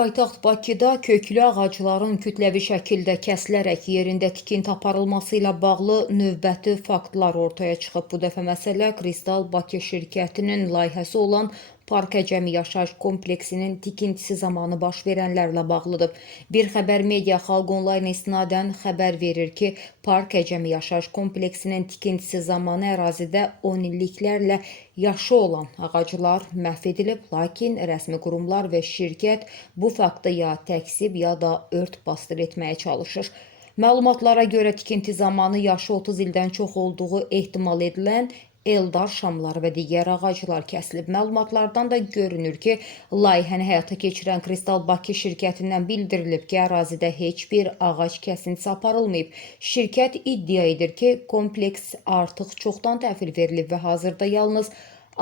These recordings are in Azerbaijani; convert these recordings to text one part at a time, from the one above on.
Paytaxt Bakıda köklü ağacların kütləvi şəkildə kəsilərək yerində tikinti aparılması ilə bağlı növbəti faktlar ortaya çıxıb. Bu dəfə məsələ Kristal Bakı şirkətinin layihəsi olan Park Əcəmi Yaşayış kompleksinin tikintisi zamanı baş verənlərlə bağlıdır. Bir xəbər media Xalq Online istinadən xəbər verir ki, Park Əcəmi Yaşayış kompleksinin tikintisi zamanı ərazidə 10 illiklərlə yaşı olan ağaclar məhv edilib, lakin rəsmi qurumlar və şirkət bu faktı ya təkzib, ya da ört basdır etməyə çalışır. Məlumatlara görə tikinti zamanı yaşı 30 ildən çox olduğu ehtimal edilən Eldar şamları və digər ağaclar kəsilib. Məlumatlardan da görünür ki, layihəni həyata keçirən Kristal Bakı şirkətindən bildirilib ki, ərazidə heç bir ağac kəsintisi aparılmayıb. Şirkət iddia edir ki, kompleks artıq çoxdan təhvil verilib və hazırda yalnız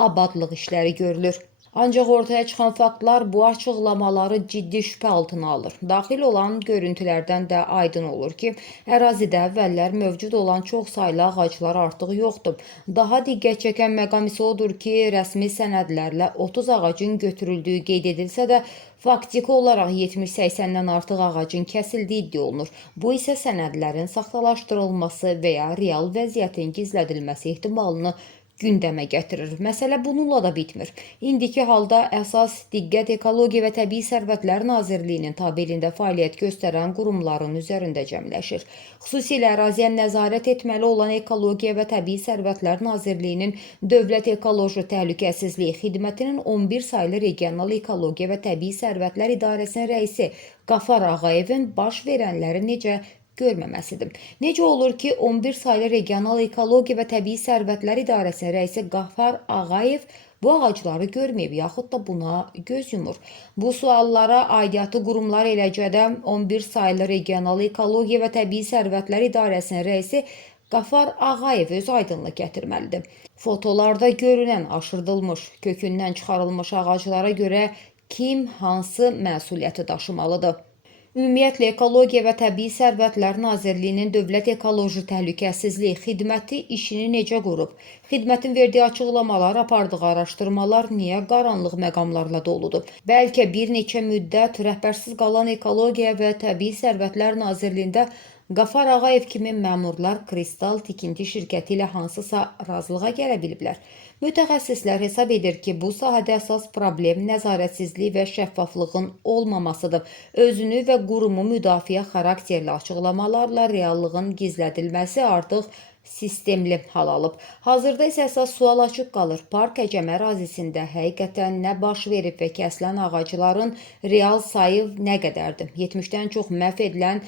abadlıq işləri görülür. Ancaq ortaya çıxan faktlar bu açıqlamaları ciddi şübhə altına alır. Daxil olan görüntülərdən də aydın olur ki, ərazidə əvvəllər mövcud olan çox saylı ağaclar artıq yoxdur. Daha diqqət çəkən məqam isə odur ki, rəsmi sənədlərlə 30 ağacın götürüldüyü qeyd edilsə də, faktiki olaraq 70-80-dən artıq ağacın kəsildiyi iddia olunur. Bu isə sənədlərin saxtalaşdırılması və ya real vəziyyətin gizlədilməsi ehtimalını gündəmə gətirir. Məsələ bununla da bitmir. İndiki halda əsas diqqət Ekologiya və Təbii Sərvətlər Nazirliyinin tabeliyində fəaliyyət göstərən qurumların üzərində cəmləşir. Xüsusilə əraziyə nəzarət etməli olan Ekologiya və Təbii Sərvətlər Nazirliyinin Dövlət Ekoloji Təhlükəsizliyi Xidmətinin 11 saylı Regional Ekologiya və Təbii Sərvətlər İdarəsinin rəisi Qafar Ağayevin baş verənləri necə görməməsidir. Necə olur ki, 11 saylı Regional Ekologiya və Təbii Sərvətlər İdarəsinin rəisi Qafar Ağayev bu ağacları görməyib, yaxud da buna göz yumur. Bu suallara aidiyyatı qurumlar, eləcə də 11 saylı Regional Ekologiya və Təbii Sərvətlər İdarəsinin rəisi Qafar Ağayev öz aydınlıq gətirməlidir. Fotolarda görünən aşırdılmış, kökündən çıxarılmış ağaclara görə kim hansı məsuliyyəti daşımalıdır? Ümumiyyətlə, Ekologiya və Təbii Sərvətlər Nazirliyinin Dövlət Ekoloji Təhlükəsizliyi Xidməti işini necə qurub? Xidmətin verdiyi açıqlamalar, apardığı araşdırmalar niyə qaranlıq məqamlarla doludur? Bəlkə bir neçə müddət rəhbərsiz qalan Ekologiya və Təbii Sərvətlər Nazirliyində Qafar Ağayev kimi məmurlar Kristal tikinti şirkəti ilə hansısa razılığa gələ biliblər. Mütəxəssislər hesab edir ki, bu sahədə əsas problem nəzarətsizlik və şəffaflığın olmamasıdır. Özünü və qurumu müdafiə xarakterli açıqlamalarla reallığın gizlədilməsi artıq sistemli hal alıb. Hazırda isə əsas sual açıq qalır. Park Əcəmi ərazisində həqiqətən nə baş verib və kəsilən ağacların real sayı nə qədərdir? 70-dən çox məhv edilən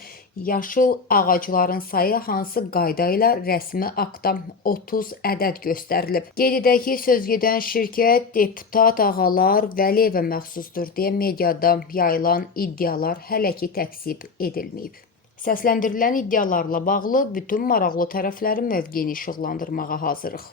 yaşıl ağacların sayı hansı qayda ilə rəsmi aktda 30 ədəd göstərilib? Qeyd edək ki, sözgedən şirkət deputat Ağalar Vəliyevə məxsusdur deyə mediada yayılan iddialar hələ ki təkzib edilməyib. Səsləndirilən iddialarla bağlı bütün maraqlı tərəflərin mövqeyini işıqlandırmağa hazırıq.